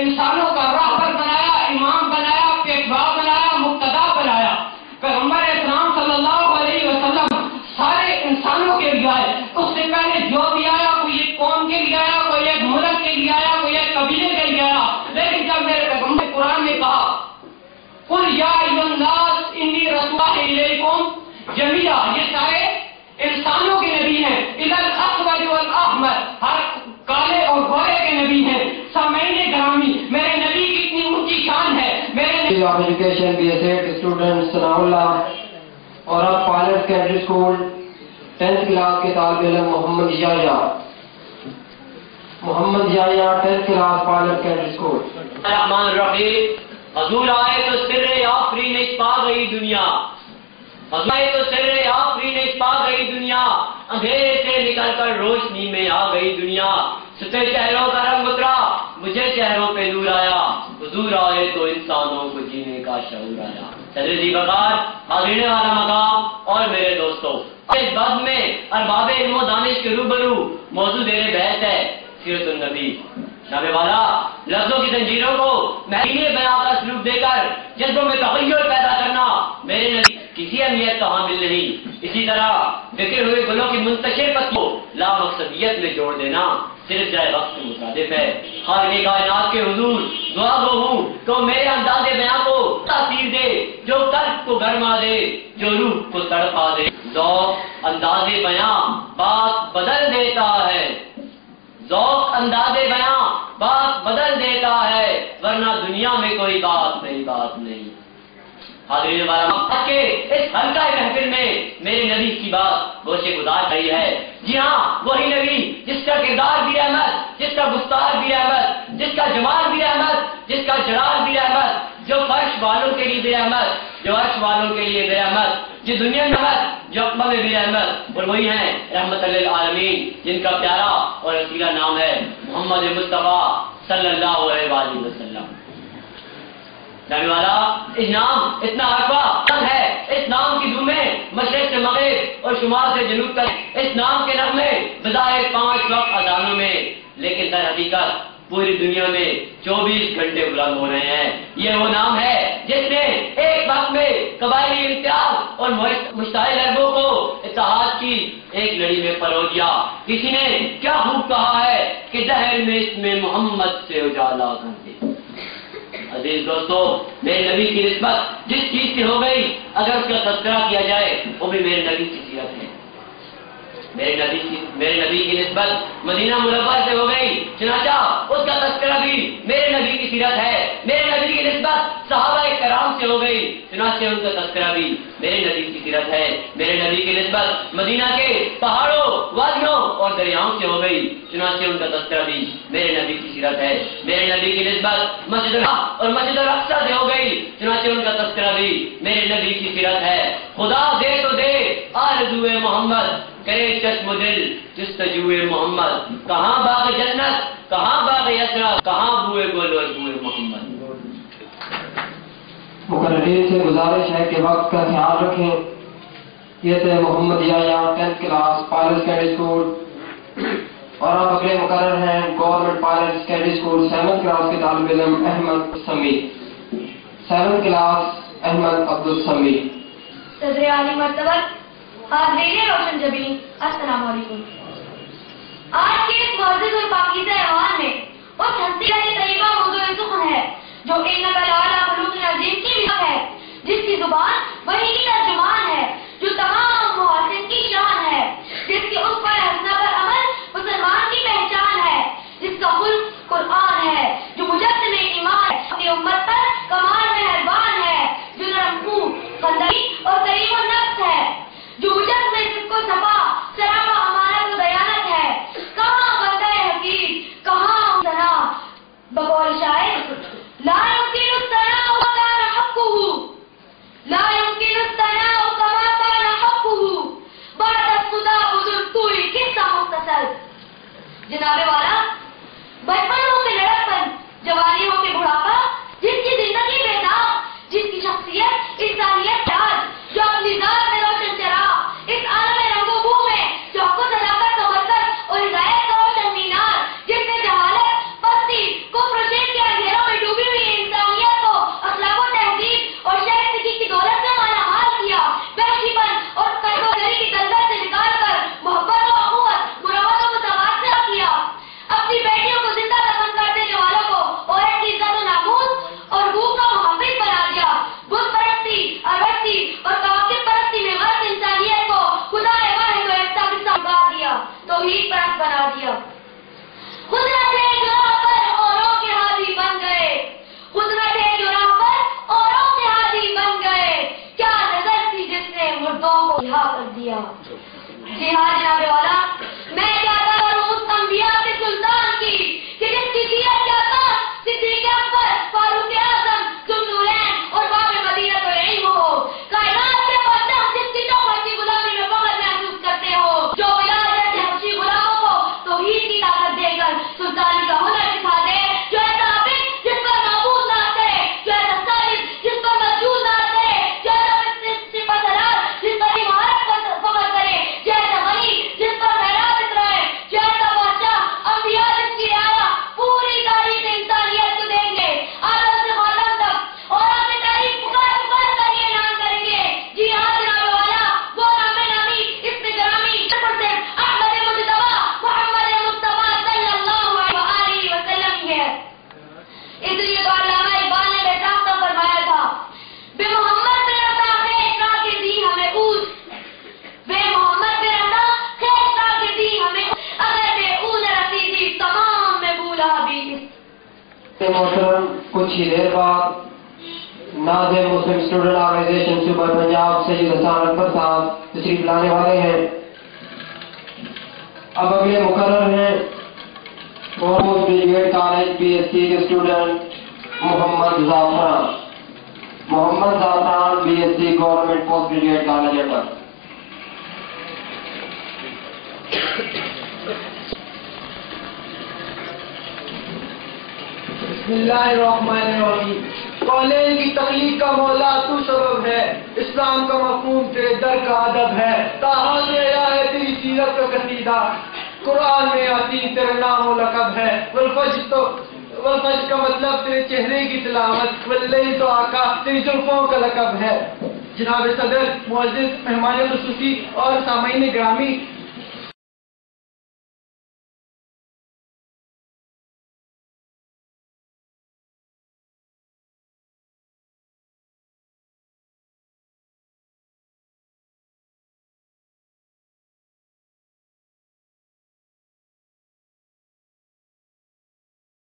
انسانوں کا راہبر بنایا، امام بنایا، پیشوا بنایا، مقتدا بنایا۔ پیغمبر اسلام صلی اللہ علیہ وسلم سارے انسانوں کے لیے آئے۔ اس سے پہلے جو بھی آیا، کوئی ایک قوم کے لیے آیا، کوئی ایک ملک کے لیے آیا، کوئی ایک قبیلے کے لیے آیا، لیکن جب میرے پیغمبر قرآن نے کہا قل یا ایھا الناس انی رسول اللہ الیکم جمیعا، یہ سارے انسانوں کے نبی ہیں۔ اذا الاسود والاحمر، ہر کالے اور گورے کے نبی ہیں۔ سامعین گرامی، میرے نبی کی اتنی اونچی شان ہے۔ میرے نبی of education B S Ed student Sanaullah اور اب pilot secondary school 10th class کے طالب علم محمد یحییٰ 10th class pilot secondary school. الرحمن الرحیم، حضور آئے تو سر آفرینش پا گئی دنیا، حضور آئے تو سر آفرینش پا گئی دنیا، اندھیرے سے نکل کر روشنی میں آ گئی دنیا، ستر چہروں کا رنگ اترا، مجھے چہروں پہ نور آیا، حضور آئے تو انسانوں کو جینے کا شعور آیا۔ صدر جی بغار، حاضرین والا مقام اور میرے دوستو، اس بزم میں ارباب علم و دانش کے روبرو موضوع زیر بحث ہے سیرت النبی۔ شاہ والا لفظوں کی زنجیروں کو محیط بیان کا سلوک دے کر جذبوں میں تغیر پیدا کرنا میرے نبی کسی اہمیت کا حامل نہیں۔ اسی طرح بکھرے ہوئے گلوں کی منتشر پتوں لا مقصدیت میں جوڑ دینا صرف جائے وقت سے مصادف ہے۔ خالق کائنات کے حضور دعا گو ہوں تو میرے انداز بیان کو تاثیر دے، جو قلب کو گرما دے، جو روح کو تڑپا دے۔ ذوق انداز بیان بات بدل دیتا ہے، ذوق انداز بیان بات بدل دیتا ہے، ورنہ دنیا میں کوئی بات نہیں۔ حاضرین والا کے اس حلقہ محفل میں میرے نبی کی بات گوشے گزار رہی ہے۔ جی ہاں، وہی نبی جس کا کردار بھی رحمت، جس کا گفتار بھی رحمت، جس کا جمال بھی رحمت، جس کا جلال بھی رحمت، جو فرش والوں کے لیے بھی رحمت، جو عرش والوں کے لیے بھی رحمت، جو دنیا میں رحمت، جو عقبہ میں بھی رحمت، اور وہی ہیں رحمت للعالمین، جن کا پیارا اور رسیلہ نام ہے محمد مصطفیٰ صلی اللہ علیہ وآلہ وسلم۔ جانے والا اس نام اتنا عرفہ ہے، اس نام کی دھومیں مشرق سے مغرب اور شمال سے جنوب تک، اس نام کے نغمے بظاہر 5 وقت اذانوں میں، لیکن در حقیقت پوری دنیا میں 24 گھنٹے بلند ہو رہے ہیں۔ یہ وہ نام ہے جس نے ایک وقت میں قبائلی امتیاز اور مشتعل عربوں کو اتحاد کی ایک لڑی میں پرو دیا۔ کسی نے کیا خوب کہا ہے کہ دہر میں اس میں محمد سے اجالا کر دے۔ عزیز دوستو، میرے نبی کی نسبت جس چیز سے ہو گئی، اگر اس کا تذکرہ کیا جائے وہ بھی میرے نبی کی سیرت ہے۔ میرے نبی کی نسبت مدینہ منورہ سے ہو گئی، چنانچہ اس کا تذکرہ بھی میرے نبی کی سیرت ہے۔ میرے نبی کی نسبت صحابہ کرام سے ہو گئی، چنانچہ ان کا تذکرہ بھی میرے نبی کی سیرت ہے۔ میرے نبی کی نسبت مدینہ کے پہاڑوں، وادیوں اور دریاؤں سے ہو گئی، چنانچہ ان کا تذکرہ بھی میرے نبی کی سیرت ہے۔ میرے نبی کی نسبت مسجد الحرام اور مسجد الاقصی سے ہو گئی، چنانچہ ان کا تذکرہ بھی میرے نبی کی سیرت ہے۔ خدا دے تو دے آرزوئے محمد، کرے چشم و دل جستجوئے محمد، کہاں باغ جنت، کہاں باغ یسرا، کہاں بوئے گل اور بوئے محمد۔ مقررین سے گزارش ہے کہ وقت کا خیال رکھیں۔ یہ تھے محمد یحییٰ 10th class pilot secondary school, اور اب اگلے مقرر ہیں government pilot secondary school 7th class کے طالب علم احمد سمیع 7th کلاس احمد عبدالسمیع۔ صدر عالی مرتبہ، حاضرین روشن جبین، السلام علیکم۔ آج کے اس معزز اور پاکیزہ ایوان میں اس ہستی کا طیبہ موضوع سخن ہے جو انک لعلی خلق عظیم کی بھی ہے، جس کی زبان وحی کی ترجمان ہے، جو تمام محاسن کی شان ہے، جس کے اس پر حسنہ پر عمل مسلمان کی پہچان ہے، جس کا خلق قرآن ہے، جو مجسم ایمان ہے، اپنی امت پر کمال مہربان ہے، جو نرم خو، خندقی اور کریم النفس ہے، جو مجسم صدق و صفا، سراپا امانت و دیانت ہے۔ کہاں بندہ حقیق، کہاں ثنا اس لیے تو علامہ اقبال نے بے ساختہ فرمایا تھا، بے محمد پہ رہتا خیشہ کے دی ہمیں اون، بے محمد پہ رہتا خیشہ کے دی ہمیں اون، اگر بے اون رسیدی تمام میں بولا بھی محترم کچھ ہی دیر بعد ناظم مسلم اسٹوڈنٹ آرگنائزیشن صوبہ پنجاب سید حسان اکبر صاحب تشریف لانے والے ہیں۔ اب اگلے مقرر ہیں post graduate college B S C کے student Muhammad Zafran B S C government post graduate college Attock. بسم اللہ الرحمن الرحیم۔ کالج کی تخلیق کا مولا تو سبب ہے، اسلام کا مفہوم تیرے در کا ادب ہے، تاہا تیرا ہے تیری سیرت کا قصیدہ، قرآن میں یاسین تیرا نام و لقب ہے، والفجر کا مطلب تیرے چہرے کی تلاوت، واللیل تو آقا تیری زلفوں کا لقب ہے۔ جناب صدر، معزز مہمان خصوصی اور سامعین گرامی،